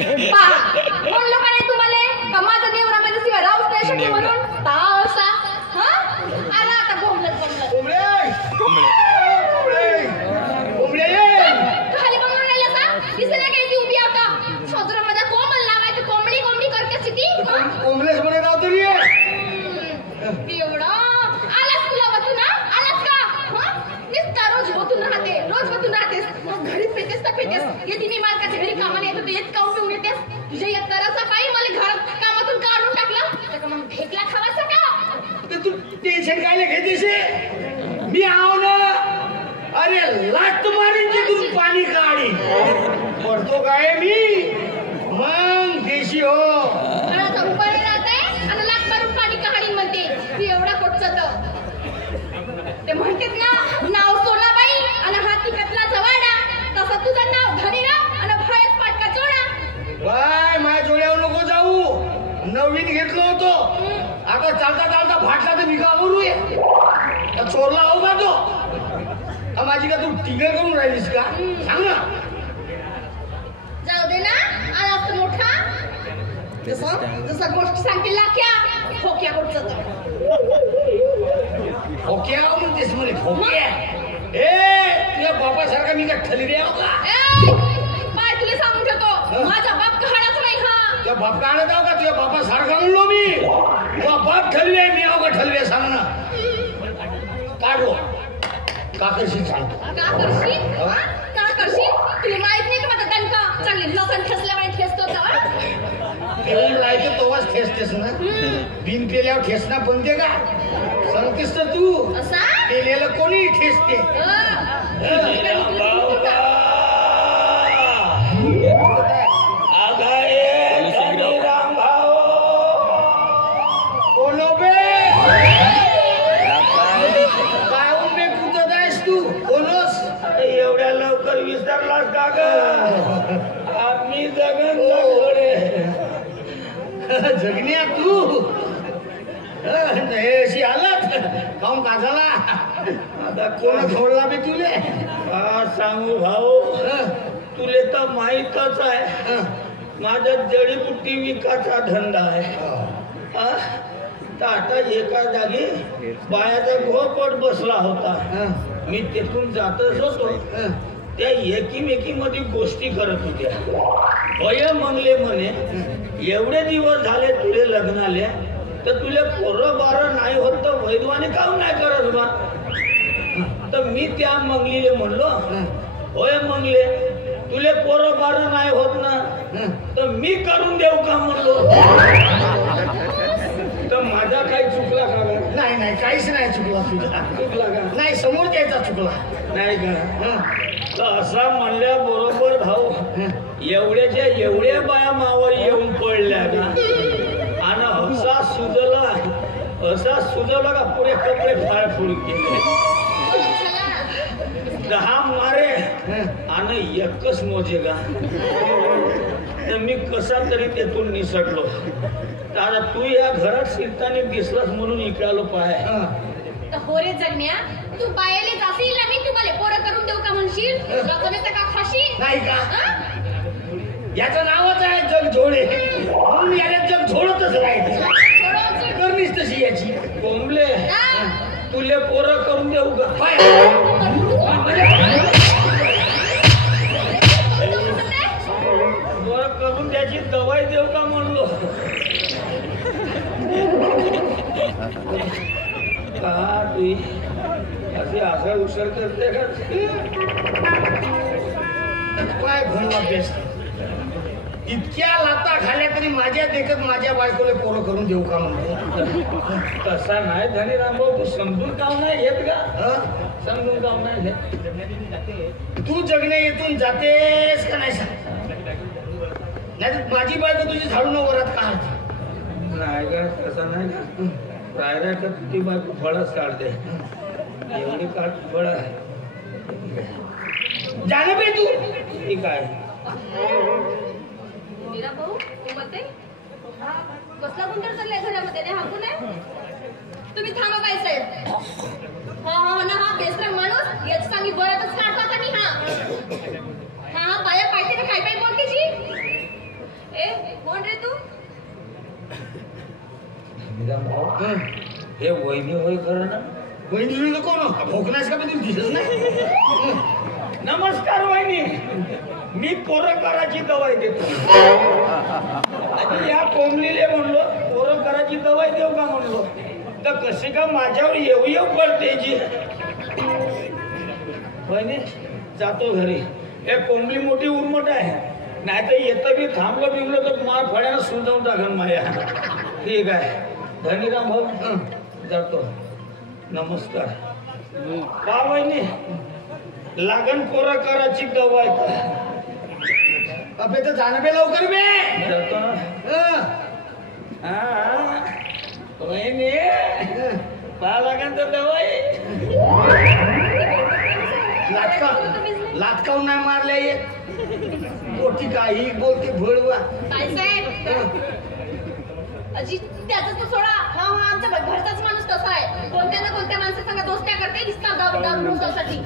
म्हणलो का नाही तुम्हाला का माझा नेवरा माझ्या शिवाय राहूच नाही शकते म्हणून तावसा हा आला आता बोंबलत खाली बनवून नाही असा दिसले काय ती उभी आता सदरा मध्ये कोंबल लावायची कोंबडी कोंबडी करते सिटी कोंबलेच बरे राव तरी एवढा आलास तुला वतू ना आलास का हा निस्ता रोज वतून राहतेस मग घरी पेतेस तर पेतेस येते मी मालकाच्या घरी कामाला येतो तू येत काऊन ठेवून येतेस तुझ्या एकतराचा पायी मला घरात कामातून काढून टाकलं तर मग भेटला खावायचा का तू टेन्शन काय घेतेस मी आव ना अरे लाट मारीन तिथून पाणी काढी पडतो काय मी मग देशी हो आता उपाय राहते आणि लाट मारून पाणी काढीन म्हणते ती एवढा कोटचत ते म्हणतात ना नाव सोनाबाई आणि हाती कतला जवाडा तसं तुझं नाव धनीराव आणि भयस पाटका जोडा बाय माझ्या जोड्यावर नको जाऊ नवीन घेतलं होतो आता चालता फाटला तर मी का करू चोरला हो का तो माझी का तू टिगर करून राहिलीस का सांग ना जाऊ दे ना आला तर मोठा जसं गोष्ट सांगते लाख्या खोक्या कोटचत खोक्या म्हणतेस म्हणे खोक्या तुझ्या बापासारखा मी का ठरली रे का पाय तुला सांगून ठेवतो माझा बाप कहाणाच नाही हा तुझ्या बाप काढत आहो का तुझ्या बापासारखा म्हणलो मी तुझा बाप ठरवी मी आहो का ठरवी सांग ना काढो का करशील सांग का करशील तुला माहित नाही का माझा दणका चांगली लसण ठेसल्यामुळे ठेसतो तेल राहायचं तोच ठेसतेस ना बिन पेल्यावर ठेसना बनते का सांगतेस तर तू असा पेलेलं कोणी ठेसते एवढ्या लवकर विसरलास का ग मी जगन जगण्या तू अशी आलात काऊन का झाला आता कोण सोडला बी तुले सांगू भाऊ तुले तर माहीतच आहे माझा जडीबुट्टी विकाचा धंदा आहे आता एका जागी बायाचा घोरपट बसला होता मी तिथून जातच होतो त्या एकीमेकीमध्ये गोष्टी करत होत्या भय मंगले म्हणे एवढे दिवस झाले तुले लग्नाले तर तुले पोरं बारं नाही होत तर वैद्वाने काहून नाही करत बा तर मी त्या मंगलीले म्हणलो होय मंगले तुले पोरं बारं नाही होत ना तर मी करून देऊ का म्हणलो तर माझा काही चुकला का नाही काहीच नाही चुकला का नाही समोर द्यायचा चुकला नाही का तर असा म्हणल्या बरोबर भाऊ एवढ्याच्या एवढ्या बाया मावर येऊन पडल्या का आणि असा सुजला का पुरे कपडे फाळफूळ केले 10 मारे आणि एकच मोजे का तर मी कसा तरी तेथून निसटलो आता तू या घरात शिरताना दिसलास म्हणून इकडालो पाय हो रे जगण्या तू बायाले जाशील आणि तुम्हाला पोरं करून देऊ का म्हणशील का खाशील नाही का याचं नावच आहे जग झोडे म्हणून याला जग झोडतच राहायचं करणीच तशी याची कोंबले तुले पोरं करून देऊ का पोरं करून द्यायची दवाई देऊ का म्हणलो का तू असे आसळ उसळ करते का काय भरला बेस्ट इतक्या लाता खाल्या तरी माझ्या देखत माझ्या बायकोला पोरं करून देऊ का म्हणतो तसा नाही धनीराम भाऊ तू समजून काम नाही घेत का समजून काम नाही घेत तू जगण्या येथून जातेस का नाही नाही माझी बायको तुझी झाडून वरात का नाही का तसं नाही रायरा का तुझी बायको फळच काढते एवढी काढ फळ आहे जाणं बे तू ठीक आहे मीरा भाऊ तू म्हणते कसला गुंडर चाललाय घरामध्ये नाही हाकू नाही तुम्ही थांबा काय साहेब हा ना हा बेसरा माणूस याच सांगी बळतच काढतात आणि हा बाया पाहिजे ना काय बोलते जी हे वहिनी होय खरं ना? वहिनी नको ना भोकनास का पण दिसत नाही. नमस्कार वहिनी, मी पोरकाराची दवाई देतो. आणि या कोंबलीले म्हणलो पोरकाराची दवाई देऊ का म्हणलो, तर कशी का माझ्यावर येऊ पडते जी. वहिनी जातो घरी. हे कोंबली मोठी उर्मट आहे, नाही तर येतं बी थांबलं बिंबलं तर मार फळ्यानं सुलझवून टाकन माया. ठीक आहे धनीराम भाऊ, जातो. नमस्कार. का वहिनी लागण पोरकाराची दवाई अबे तर जाणं बे लवकर बे. जातो ना. वहिनी पहा लागण तर दवाई. लाटकावून नाही मारल्या येत. मोठी काही बोलते भळवा. बाईसाहेब अजी त्याचं तो सोडा. हा हा आमच्या घरचाच माणूस तसा आहे. कोणत्या ना कोणत्या माणसा सांगा दोस्त्या करते दिसतात दारू ढोसासाठी.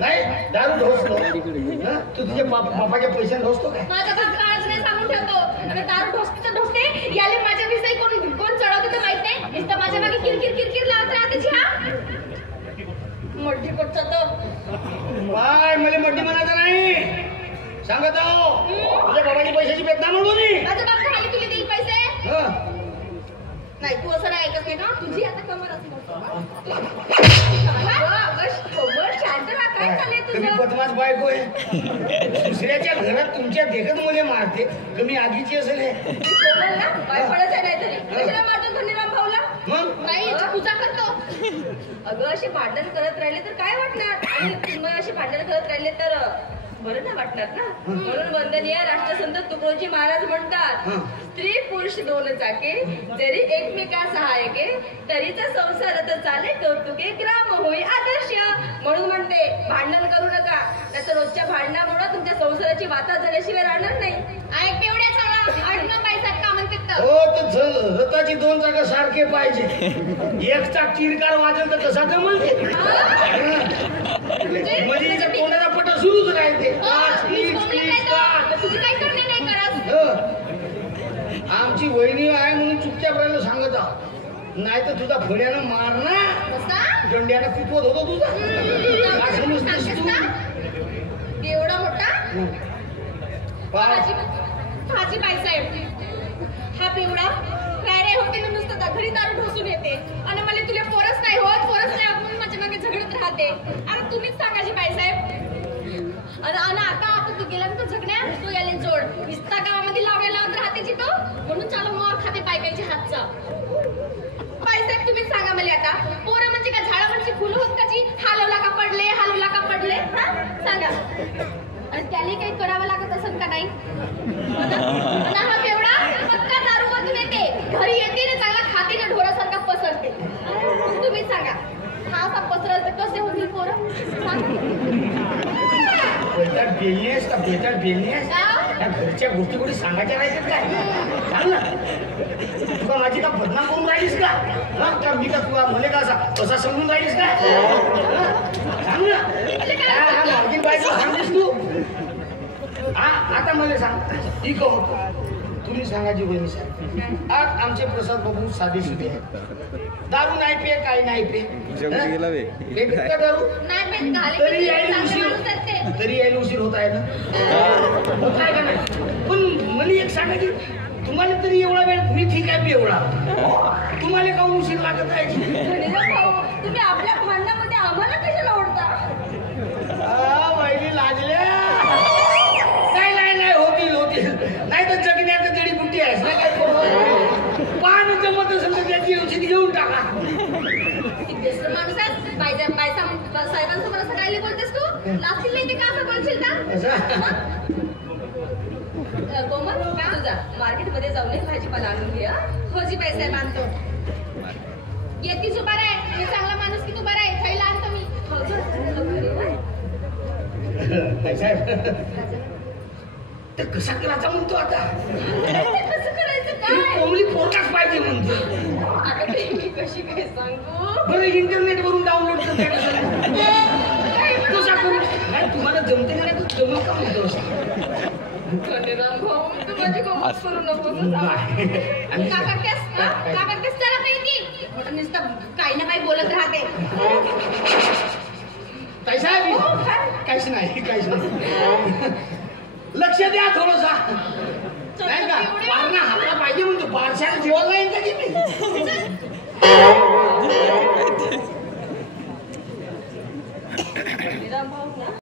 नाही दारू ढोसतो. तू तुझ्या बापाच्या पैशाने ढोसतो काय? माझा बाप काळच नाही सांगून ठेवतो. आणि दारू ढोसते तर ढोसते. याले माझ्या विषयी कोण चढवते तर माहित नाही. नुसतं माझ्या मागे किरकिर लावत राहते जी. हा मोठी कोटचा तो बाय मला मोठी म्हणायचं नाही. सांगत आहो तुझ्या बाबाची पैशाची बेदना म्हणू मी. माझा बाप खाली तुला देईल पैसे. नाही तू असं नाही ऐकत नाही का? तुझी आता कमर असते. शांत राहा. काय चाललंय तुम्ही तुझं? बदमाश बायको आहे. दुसऱ्याच्या घरात तुमच्या देखत मुले मारते. कमी आगीची असेल हे. कोमल ना काय पडत आहे नाहीतरी. कशाला मारतो धनीराम भाऊला? मग नाही याची पूजा करतो. अगं अशी भांडण करत राहिले तर काय वाटणार? आणि तुम्ही अशी भांडण करत राहिले तर बरं नाही वाटणार ना. म्हणून वंदनीय राष्ट्रसंत तुकडोजी महाराज म्हणतात, स्त्री पुरुष दोन चाके जरी एकमेका सहायके तरीचा संसार तर चाले कौतुके ग्राम होई आदर्श. म्हणून म्हणते भांडण करू नका. त्याचं रोजच्या भांडणामुळे तुमच्या संसाराची वाता झाल्याशिवाय राहणार नाही. ऐक एवढ्या चांगला अडणं पाहिजे का म्हणते. हो तर रथाची दोन चाकं सारखे पाहिजे. एक चाक चिरकार वाजेल तर कसा जमल ते. म्हणजे कोणाला पटा सुरूच राहते. तुझी काही करणे नाही करत. आमची वहिनी आहे म्हणून चुपचाप राहिलं सांगत आहो. नाही तर तुझा फड्यानं मारणार दंड्यानं पिपवत होतो तुझा. काय समजतेस तू? एवढा मोठा भाजी बाईसाहेब हा पिवळा काय रे होते ना नुसतं घरी दारू ढोसून येते. आणि मला तुला पोरच नाही म्हणून माझ्या मागे झगडत राहते. अरे तुम्हीच सांगायची बाईसाहेब. आणि आता तू गेल्यानंतर झगण्या तू याले जोड. विस्ता गावामध्ये लावण्या लावत राहते जी तो. म्हणून चालू मार खाते बायकाईच्या हातचा. बाईसाहेब तुम्हीच सांगा मला आता. पोरं म्हणजे का झाडावरची फुलं होत का जी हलवला का पडले हा सांगा. आणि त्याने काही करावं लागत असेल का नाही? हा तेवढा पक्का दारू बदलून येते. घरी येते ना चांगला खाते ना ढोरासारखा पसरते. तुम्हीच सांगा हा असा पसरत कसे होतील पोरं? बेटा बेलनेस का बेटा बेलनेस त्या घरच्या गोष्टी कुठे सांगायच्या राहायच्यात काय? सांग ना. तुला माझी का बदनाम करून राहिलीस का? मी का तुला म्हणे का असा समजून राहिलीस का? सांग ना. मार्गिन बायको सांगलीस तू. आता मला सांग ही कहो तुम्ही सांगायची बहिणी साहेब. आज आमचे प्रसाद बाबू साधे सुधे आहेत. दारू नाही पे काही नाही पे. दारू तरी यायला उशीर होत आहे ना. होत आहे का नाही? पण मला एक सांगायची तुम्हाला तरी एवढा वेळ मी ठीक आहे एवढा तुम्हाला काऊन उशीर लागत आहे? तुम्ही आपल्या भांडणामध्ये आम्हाला कशाला ओढता? वहिनी लाजल्या. नाही होतील नाही तर जगण्यात जडीबुट्टी आहेस ना काय. पान जमत असेल तर त्याची औषधी घेऊन टाका. माणूस साहेबांसमोर असं काय बोलतेस तू? लागतील नाही ते का असं बोलशील का? कोमल तुझा मार्केटमध्ये जाऊन भाजीपाला आणून घे. हो जी बाईसाहेब आणतो. येतीच उभा आहे. मी चांगला माणूस की तू बरा आहे. थैला आणतो मी. तर कसा करायचा म्हणतो आता? कसं करायचं काय? कोंबडी पोरकाच पाहिजे म्हणतो. आता ते मी कशी काय सांगू? बरं इंटरनेट वरून डाउनलोड करते कसा करू? नाही तुम्हाला जमते का नाही तू जमत का म्हणतो? खंडेराम भाऊ तू माझी गमत करू नकोस नाही. का करतेस का करतेस चला काही ती म्हणून नुसतं काही ना काही बोलत राहते काय साहेब काहीच नाही लक्ष द्या थोडसा नाही का पारणा हातला पाहिजे म्हणतो पारशाला जेवायला येईल